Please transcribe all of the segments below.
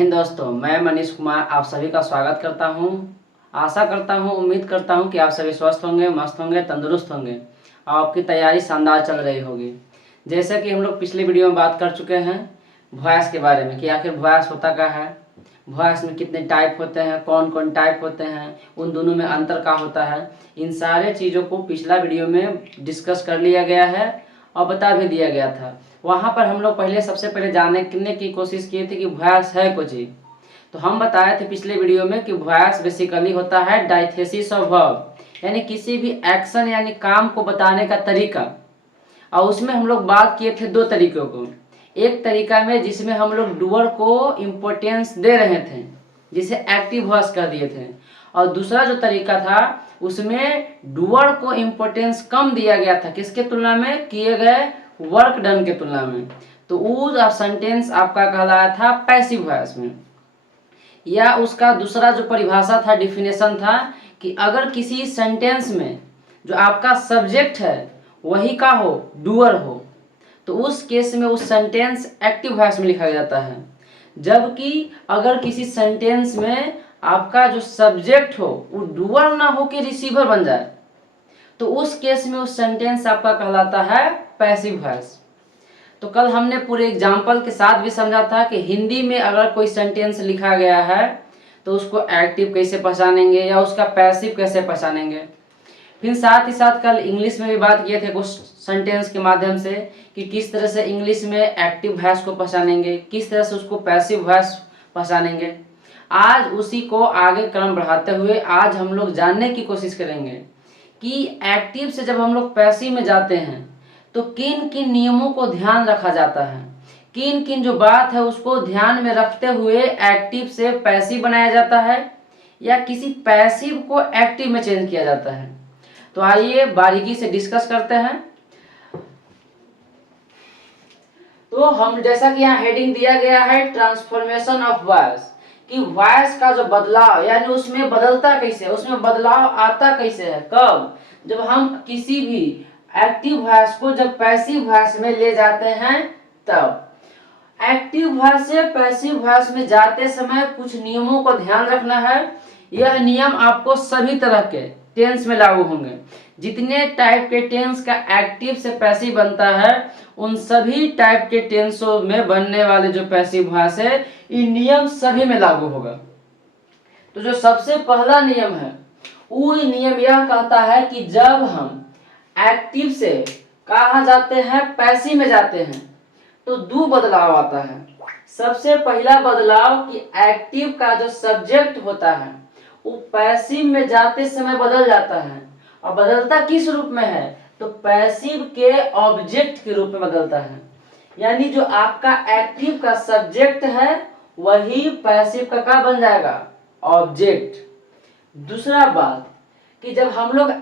हिंद दोस्तों, मैं मनीष कुमार आप सभी का स्वागत करता हूं। आशा करता हूं, उम्मीद करता हूं कि आप सभी स्वस्थ होंगे, मस्त होंगे, तंदुरुस्त होंगे और आपकी तैयारी शानदार चल रही होगी। जैसे कि हम लोग पिछले वीडियो में बात कर चुके हैं वॉइस के बारे में कि आखिर वॉइस होता क्या है, वॉइस में कितने टाइप होते हैं, कौन कौन टाइप होते हैं, उन दोनों में अंतर क्या होता है। इन सारे चीज़ों को पिछला वीडियो में डिस्कस कर लिया गया है और बता भी दिया गया था। वहाँ पर हम लोग सबसे पहले जानने की कोशिश किए थे कि वॉइस है कुछ चीज़। तो हम बताए थे पिछले वीडियो में कि वॉइस बेसिकली होता है डायथेसिस ऑफ वर्ब, यानी किसी भी एक्शन यानी काम को बताने का तरीका। और उसमें हम लोग बात किए थे दो तरीकों को। एक तरीका में जिसमें हम लोग डूअर को इम्पोर्टेंस दे रहे थे, जिसे एक्टिव वॉइस कर दिए थे, और दूसरा जो तरीका था उसमें डूअर को इम्पोर्टेंस कम दिया गया था किसके तुलना में, किए गए वर्क डन के तुलना में। तो वो सेंटेंस आपका कहलाया था पैसिव वॉइस में। या उसका दूसरा जो परिभाषा था, डिफिनेशन था कि अगर किसी सेंटेंस में जो आपका सब्जेक्ट है वही का हो, डूअर हो, तो उस केस में उस सेंटेंस एक्टिव वॉइस में लिखा जाता है। जबकि अगर किसी सेंटेंस में आपका जो सब्जेक्ट हो वो डूअर ना हो कि रिसीवर बन जाए, तो उस केस में उस सेंटेंस आपका कहलाता है पैसिव वॉइस। तो कल हमने पूरे एग्जाम्पल के साथ भी समझा था कि हिंदी में अगर कोई सेंटेंस लिखा गया है तो उसको एक्टिव कैसे पहचानेंगे या उसका पैसिव कैसे पहचानेंगे। फिर साथ ही साथ कल इंग्लिश में भी बात किए थे कुछ सेंटेंस के माध्यम से कि किस तरह से इंग्लिश में एक्टिव वॉइस को पहचानेंगे, किस तरह से उसको पैसिव वॉइस पहचानेंगे। आज उसी को आगे क्रम बढ़ाते हुए आज हम लोग जानने की कोशिश करेंगे कि एक्टिव से जब हम लोग पैसिव में जाते हैं तो किन किन नियमों को ध्यान रखा जाता है, किन किन जो बात है उसको ध्यान में रखते हुए एक्टिव से पैसिव बनाया जाता है या किसी पैसिव को एक्टिव में चेंज किया जाता है। तो आइए बारीकी से डिस्कस करते हैं। तो हम जैसा कि यहाँ हेडिंग दिया गया है ट्रांसफॉर्मेशन ऑफ वॉइस, कि वॉइस का जो बदलाव यानी उसमें बदलता कैसे, उसमें बदलाव आता कैसे है, कब, जब हम किसी भी एक्टिव वॉइस को जब पैसिव वॉइस में ले जाते हैं तब। एक्टिव वॉइस से पैसिव वॉइस में जाते समय कुछ नियमों को ध्यान रखना है। यह नियम आपको सभी तरह के टेंस में लागू होंगे। जितने टाइप के टेंस का एक्टिव से पैसिव बनता है उन सभी टाइप के टेंसों में बनने वाले जो पैसिव वॉइस है ये नियम सभी में लागू होगा। तो जो सबसे पहला नियम है वो नियम यह कहता है कि जब हम एक्टिव से कहाँ जाते हैं, पैसिव में जाते हैं, तो दो बदलाव आता है। सबसे पहला बदलाव कि एक्टिव का जो सब्जेक्ट होता है वो पैसिव में जाते समय बदल जाता है। और बदलता किस रूप में है, तो पैसिव के ऑब्जेक्ट के रूप में बदलता है। यानी जो आपका एक्टिव का सब्जेक्ट है वही पैसिव का क्या बन जाएगा, ऑब्जेक्ट। दूसरा बात कि जब हम लोग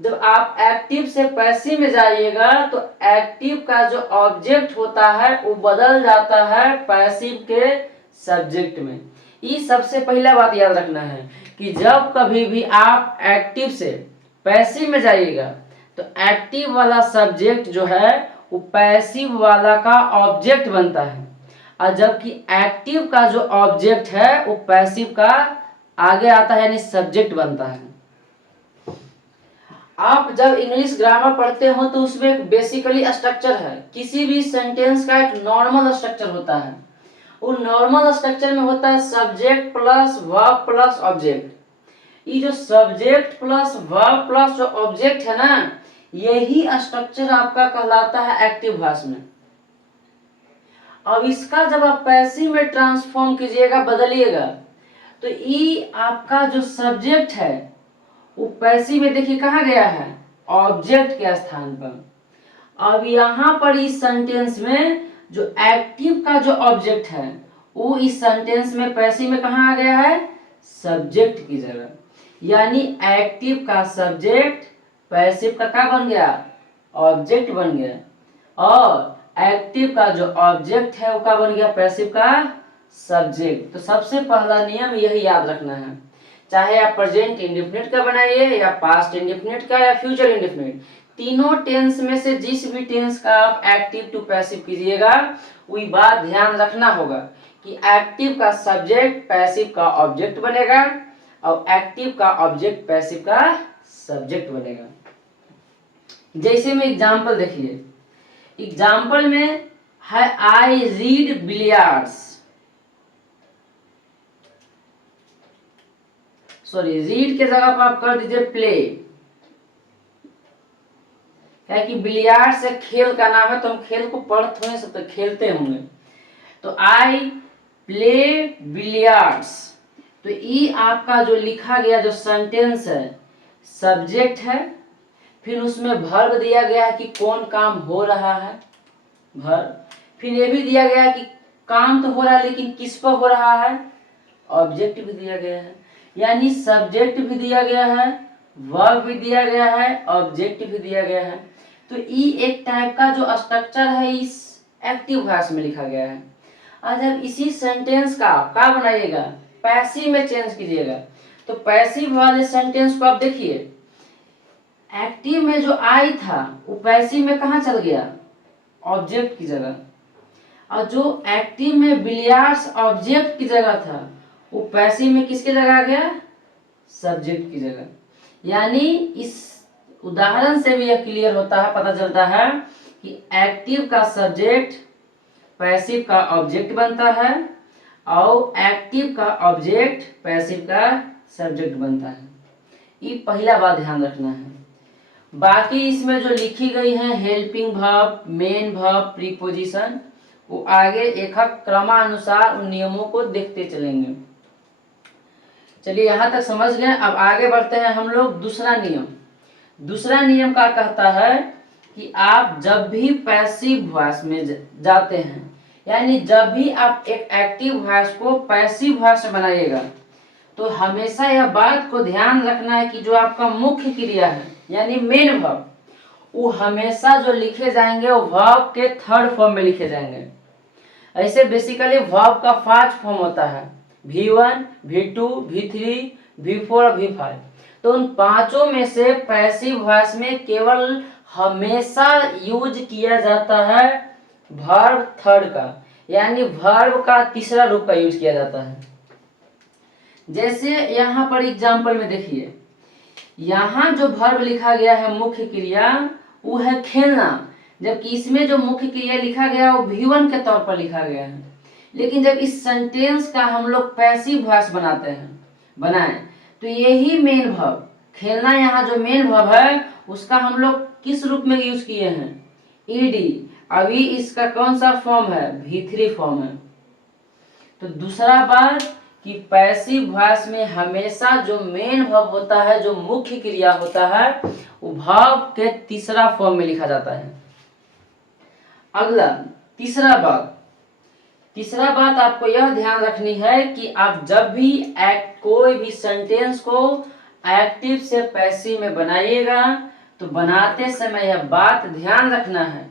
जब आप एक्टिव से पैसिव में जाइएगा तो एक्टिव का जो ऑब्जेक्ट होता है वो बदल जाता है पैसिव के सब्जेक्ट में। ये सबसे पहला बात याद रखना है कि जब कभी भी आप एक्टिव से पैसिव में जाइएगा तो एक्टिव वाला सब्जेक्ट जो है वो पैसिव वाला का ऑब्जेक्ट बनता है, और जबकि एक्टिव का जो ऑब्जेक्ट है वो पैसिव का आगे आता है यानी सब्जेक्ट बनता है। आप जब इंग्लिश ग्रामर पढ़ते हो तो उसमें एक बेसिकली स्ट्रक्चर है, किसी भी सेंटेंस का एक नॉर्मल स्ट्रक्चर होता है। वो नॉर्मल स्ट्रक्चर में होता है subject plus verb plus object. ये जो सब्जेक्ट प्लस वर्ब प्लस जो ऑब्जेक्ट है ना, यही स्ट्रक्चर आपका कहलाता है एक्टिव वॉइस में। अब इसका जब आप पैसिव में ट्रांसफॉर्म कीजिएगा, बदलिएगा, तो ये आपका जो सब्जेक्ट है वो पैसिव में देखिए कहाँ गया है, ऑब्जेक्ट के स्थान पर। अब यहाँ पर इस सेंटेंस में जो एक्टिव का जो ऑब्जेक्ट है वो इस सेंटेंस में पैसिव में कहाँ आ गया है, सब्जेक्ट की जगह। यानी एक्टिव का सब्जेक्ट पैसिव का क्या बन गया, ऑब्जेक्ट बन गया, और एक्टिव का जो ऑब्जेक्ट है वो क्या बन गया, पैसिव का सब्जेक्ट। तो सबसे पहला नियम यही याद रखना है, चाहे आप प्रेजेंट इंडेफिनिट का बनाइए या पास्ट इंडेफिनिट का या फ्यूचर इंडेफिनिट, तीनों टेंस में से जिस भी टेंस का आप एक्टिव टू पैसिव कीजिएगा वही बात ध्यान रखना होगा कि एक्टिव का सब्जेक्ट पैसिव का ऑब्जेक्ट बनेगा और एक्टिव का ऑब्जेक्ट पैसिव का सब्जेक्ट बनेगा। जैसे में एग्जाम्पल देखिए, एग्जाम्पल में है I read billiards, sorry read के जगह पर आप कर दीजिए प्ले, क्या कि बिलियर्ड से खेल का नाम है तो हम खेल को पढ़ थोड़े सकते, खेलते होंगे। तो आई प्ले बिलियर्ड्स, तो ये आपका जो लिखा गया जो सेंटेंस है सब्जेक्ट है, फिर उसमें वर्ब दिया गया है कि कौन काम हो रहा है वर्ब, फिर ये भी दिया गया है कि काम तो हो रहा है लेकिन किस पर हो रहा है, ऑब्जेक्ट भी दिया गया है, यानी सब्जेक्ट भी दिया गया है, वर्ब भी दिया गया है, ऑब्जेक्ट भी दिया गया है। तो ये एक टाइप का जो स्ट्रक्चर है इस एक्टिव वॉइस में लिखा गया है। और जब इसी सेंटेंस का क्या बनाइएगा, पैसिव में चेंज कीजिएगा, तो पैसिव वाले सेंटेंस को आप देखिए, एक्टिव में जो आई था वो पैसिव में कहाँ चल गया, ऑब्जेक्ट की जगह, और जो एक्टिव में बिलियर्ड्स ऑब्जेक्ट की जगह था वो पैसिव में किसकी जगह आ गया, सब्जेक्ट की जगह। यानी इस उदाहरण से भी यह क्लियर होता है, पता चलता है कि एक्टिव का सब्जेक्ट पैसिव का ऑब्जेक्ट बनता है और एक्टिव का ऑब्जेक्ट पैसिव का सब्जेक्ट बनता है। ये पहला बात ध्यान रखना है। बाकी इसमें जो लिखी गई है helping verb, main verb, preposition, वो आगे एक क्रमानुसार उन नियमों को देखते चलेंगे। चलिए यहाँ तक समझ गए। अब आगे बढ़ते हैं हम लोग दूसरा नियम। दूसरा नियम क्या कहता है कि आप जब भी पैसिव वॉइस में जाते हैं, यानी जब भी आप एक एक्टिव वॉइस को पैसिव वॉइस में बनाइएगा, तो हमेशा यह बात को ध्यान रखना है कि जो आपका मुख्य क्रिया है यानी मेन वर्ब, वो हमेशा जो लिखे जाएंगे वो वर्ब के थर्ड फॉर्म में लिखे जाएंगे। ऐसे बेसिकली वर्ब का 5 फॉर्म होता है, V1, V2, V3, V4 और V5। तो उन पांचों में से पैसिव वॉइस में केवल हमेशा यूज किया जाता है वर्ब थर्ड का, यानी वर्ब का तीसरा रूप का यूज किया जाता है। जैसे यहाँ पर एग्जाम्पल में देखिए, यहाँ जो वर्ब लिखा गया है मुख्य क्रिया वो है खेलना, जबकि इसमें जो मुख्य क्रिया लिखा गया वो V1 के तौर पर लिखा गया है। लेकिन जब इस सेंटेंस का हम लोग पैसिव वॉइस बनाएं तो यही मेन वर्ब खेलना, यहाँ जो मेन वर्ब है उसका हम लोग किस रूप में यूज किए हैं, ईडी। अभी इसका कौन सा फॉर्म है, V3 फॉर्म है। तो दूसरा बात कि पैसिव वॉइस में हमेशा जो मेन वर्ब होता है, जो मुख्य क्रिया होता है, वो वर्ब के तीसरा फॉर्म में लिखा जाता है। अगला तीसरा बात आपको यह ध्यान रखनी है कि आप जब भी कोई भी सेंटेंस को एक्टिव से पैसिव में बनाइएगा तो बनाते समय यह बात ध्यान रखना है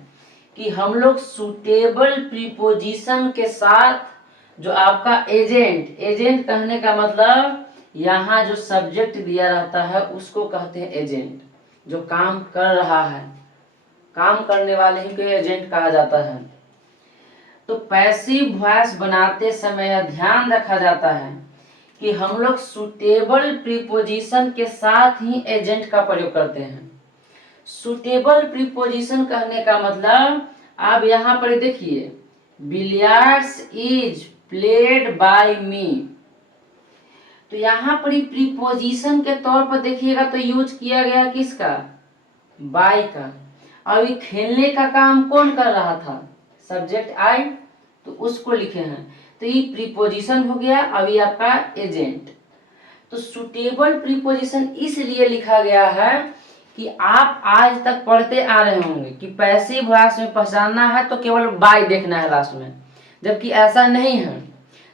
कि हम लोग सुटेबल प्रीपोजिशन के साथ जो आपका एजेंट कहने का मतलब यहाँ जो सब्जेक्ट दिया रहता है उसको कहते हैं एजेंट, जो काम कर रहा है, काम करने वाले ही को एजेंट कहा जाता है। तो पैसिव वॉइस बनाते समय ध्यान रखा जाता है कि हम लोग सुटेबल प्रीपोजिशन के साथ ही एजेंट का प्रयोग करते हैं। सुटेबल प्रीपोजिशन कहने का मतलब आप यहाँ पर देखिए, बिलियर्ड्स इज प्लेड बाय मी, तो यहाँ पर प्रीपोजिशन के तौर पर देखिएगा तो यूज किया गया किसका, बाय का। अभी खेलने का काम कौन कर रहा था, सब्जेक्ट आई, तो उसको लिखे हैं, तो ये प्रीपोजिशन हो गया। अभी आपका एजेंट, तो सुटेबल प्रीपोजिशन इसलिए लिखा गया है कि आप आज तक पढ़ते आ रहे होंगे कि पैसिव वॉइस में पहचानना है तो केवल बाय देखना है लास्ट में, जबकि ऐसा नहीं है।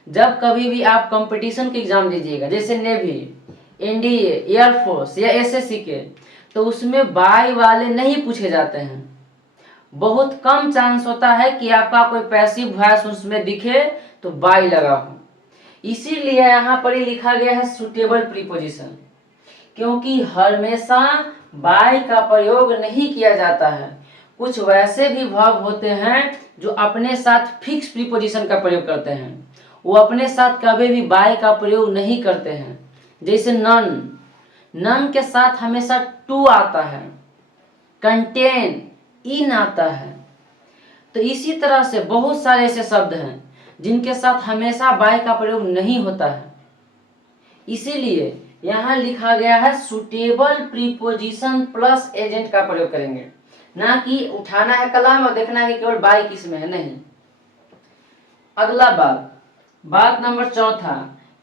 जब कभी भी आप कंपटीशन के एग्जाम दीजिएगा, जैसे नेवी, एनडीए, एयरफोर्स या एसएससी के, तो उसमें बाय वाले नहीं पूछे जाते हैं। बहुत कम चांस होता है कि आपका कोई पैसिव वॉइस उसमें दिखे तो बाय लगा हो। इसीलिए यहाँ पर ही लिखा गया है सुटेबल प्रीपोजिशन, क्योंकि हमेशा बाय का प्रयोग नहीं किया जाता है। कुछ वैसे भी वर्ब होते हैं जो अपने साथ फिक्स प्रीपोजिशन का प्रयोग करते हैं, वो अपने साथ कभी भी बाय का प्रयोग नहीं करते हैं। जैसे नन, नन के साथ हमेशा टू आता है, कंटेन इन आता है। तो इसी तरह से बहुत सारे ऐसे शब्द हैं जिनके साथ हमेशा बाय का प्रयोग नहीं होता है। इसीलिए यहाँ लिखा गया है सुटेबल प्रीपोजिशन प्लस एजेंट का प्रयोग करेंगे, ना कि उठाना है कलम और देखना है कि केवल बाय किस में है, नहीं। अगला बात नंबर चौथा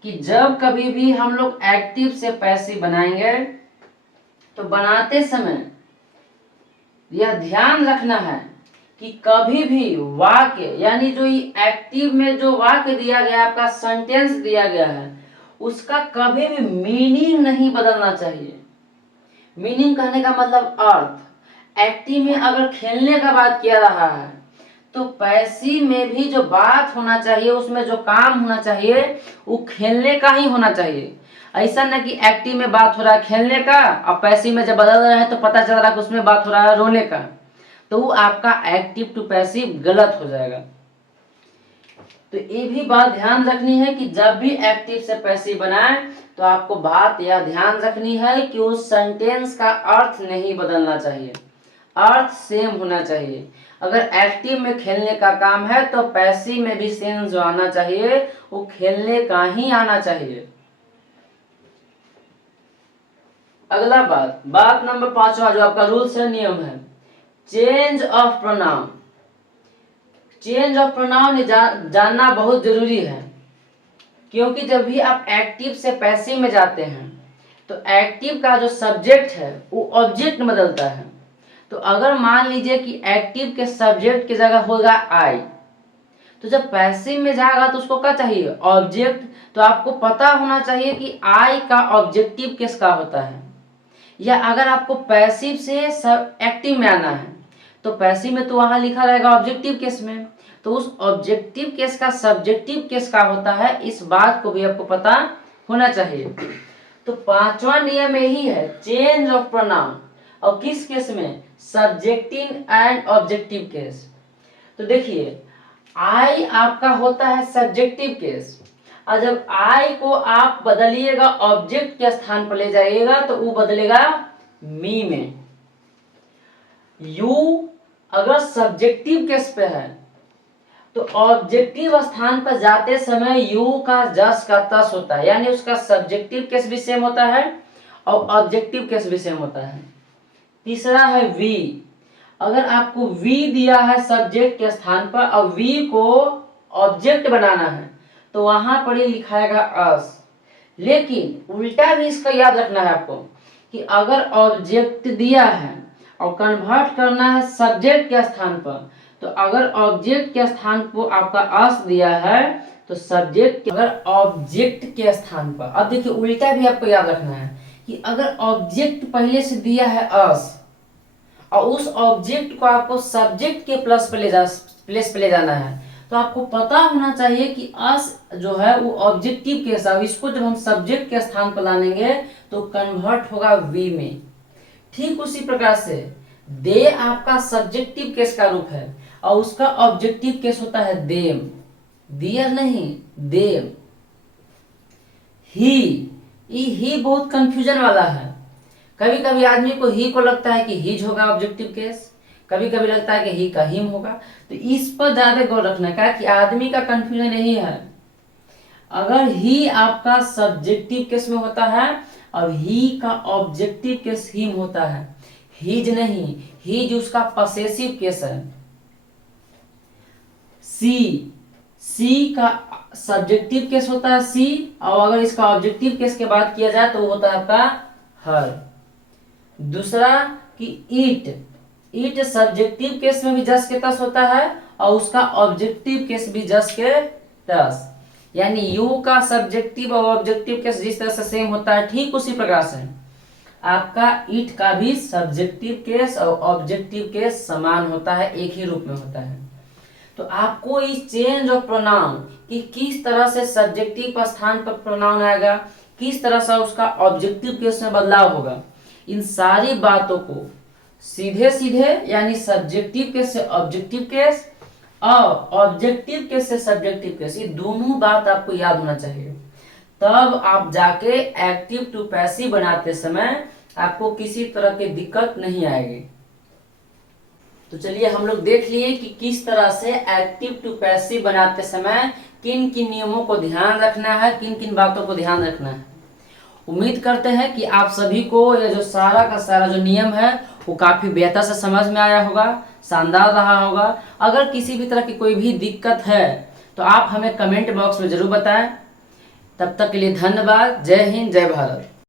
कि जब कभी भी हम लोग एक्टिव से पैसिव बनाएंगे तो बनाते समय यह ध्यान रखना है कि कभी भी वाक्य, यानी जो ये एक्टिव में जो वाक्य दिया गया है, आपका सेंटेंस दिया गया है, उसका कभी भी मीनिंग नहीं बदलना चाहिए। मीनिंग कहने का मतलब अर्थ। एक्टिव में अगर खेलने का बात किया रहा है तो पैसिव में भी जो बात होना चाहिए, उसमें जो काम होना चाहिए, वो खेलने का ही होना चाहिए। ऐसा ना कि एक्टिव में बात हो रहा है खेलने का और पैसिव में जब बदल रहे हैं तो पता चल रहा है कि उसमें बात हो रहा है रोने का, तो वो आपका एक्टिव टू पैसिव गलत हो जाएगा। तो ये भी बात ध्यान रखनी है कि जब भी एक्टिव से पैसिव बनाए तो आपको बात यह ध्यान रखनी है कि उस सेंटेंस का अर्थ नहीं बदलना चाहिए, अर्थ सेम होना चाहिए। अगर एक्टिव में खेलने का काम है तो पैसिव में भी सेम जो आना चाहिए वो खेलने का ही आना चाहिए। अगला बात नंबर 5वां जो आपका रूल्स है, नियम है, change of pronoun. Change of pronoun जानना बहुत जरूरी है, क्योंकि जब भी आप एक्टिव से पैसिव में जाते हैं तो एक्टिव का जो सब्जेक्ट है वो ऑब्जेक्ट में बदलता है। तो अगर मान लीजिए कि एक्टिव के सब्जेक्ट की जगह होगा आई, तो जब पैसिव में जाएगा तो उसको क्या चाहिए, ऑब्जेक्ट। तो आपको पता होना चाहिए कि आई का ऑब्जेक्टिव किसका होता है, या अगर आपको पैसिव से एक्टिव में आना है तो पैसिव में तो वहां लिखा रहेगा ऑब्जेक्टिव केस में, तो उस ऑब्जेक्टिव केस का सब्जेक्टिव केस का होता है, इस बात को भी आपको पता होना चाहिए। तो 5वां नियम यही है, चेंज ऑफ प्रोनाउन। और किस केस में, सब्जेक्टिव एंड ऑब्जेक्टिव केस। तो देखिए आई आपका होता है सब्जेक्टिव केस, और जब आई को आप बदलिएगा ऑब्जेक्ट के स्थान पर ले जाइएगा तो वो बदलेगा मी में। यू अगर सब्जेक्टिव केस पे है तो ऑब्जेक्टिव स्थान पर जाते समय यू का जस का तस होता है, यानी उसका सब्जेक्टिव केस भी सेम होता है और ऑब्जेक्टिव केस भी सेम होता है। तीसरा है वी। अगर आपको वी दिया है सब्जेक्ट के स्थान पर और वी को ऑब्जेक्ट बनाना है तो वहां पर ही लिखाएगा अस। लेकिन उल्टा भी इसका याद रखना है आपको कि अगर ऑब्जेक्ट दिया है और कन्वर्ट करना है सब्जेक्ट के स्थान पर, तो अगर ऑब्जेक्ट के स्थान पर आपका अस दिया है तो सब्जेक्ट, अगर ऑब्जेक्ट के स्थान पर, अब देखिए उल्टा भी आपको याद रखना है कि अगर ऑब्जेक्ट पहले से दिया है अस और उस ऑब्जेक्ट को आपको सब्जेक्ट के प्लेस पे ले जाना है, तो आपको पता होना चाहिए कि अस जो है वो ऑब्जेक्टिव केस है, इसको जब हम सब्जेक्ट के स्थान पर लाएंगे तो कन्वर्ट होगा वी में। ठीक उसी प्रकार से दे आपका सब्जेक्टिव केस का रूप है और उसका ऑब्जेक्टिव केस होता है देम, दियर नहीं देम। ही बहुत कंफ्यूजन वाला है। कभी कभी आदमी को ही को लगता है कि हिज होगा ऑब्जेक्टिव केस, कभी कभी लगता है कि ही का हिम होगा। तो इस पर ज्यादा गौर रखना है कि आदमी का कंफ्यूजन यही है। अगर ही आपका सब्जेक्टिव केस में होता है और ही का ऑब्जेक्टिव केस हिम होता है, हिज नहीं, हिज उसका पसेसिव केस है। सी का सब्जेक्टिव केस होता है सी, और अगर इसका ऑब्जेक्टिव केस के बात किया जाए तो वो होता है आपका हर। दूसरा कि ईट सब्जेक्टिव केस में भी जस के तस होता है और उसका ऑब्जेक्टिव केस भी जस के तस, यानी यू का सब्जेक्टिव और ऑब्जेक्टिव केस जिस तरह से सेम होता है, ठीक उसी प्रकार से आपका ईट का भी सब्जेक्टिव केस और ऑब्जेक्टिव केस समान होता है, एक ही रूप में होता है। तो आपको इस चेंज ऑफ प्रोनाउन कि किस तरह से सब्जेक्टिव पर स्थान पर प्रोनाउन आएगा, किस तरह से उसका ऑब्जेक्टिव केस में बदलाव होगा, इन सारी बातों को सीधे सीधे यानी सब्जेक्टिव केस से ऑब्जेक्टिव केस और ऑब्जेक्टिव केस से सब्जेक्टिव केस, ये दोनों बात आपको याद होना चाहिए। तब आप जाके एक्टिव टू पैसिव बनाते समय आपको किसी तरह की दिक्कत नहीं आएगी। तो चलिए हम लोग देख लिए कि किस तरह से एक्टिव टू पैसिव बनाते समय किन किन नियमों को ध्यान रखना है, किन किन बातों को ध्यान रखना है। उम्मीद करते हैं कि आप सभी को यह जो सारा का सारा जो नियम है वो काफ़ी बेहतर से समझ में आया होगा, शानदार रहा होगा। अगर किसी भी तरह की कोई भी दिक्कत है तो आप हमें कमेंट बॉक्स में ज़रूर बताएं। तब तक के लिए धन्यवाद। जय हिंद, जय भारत।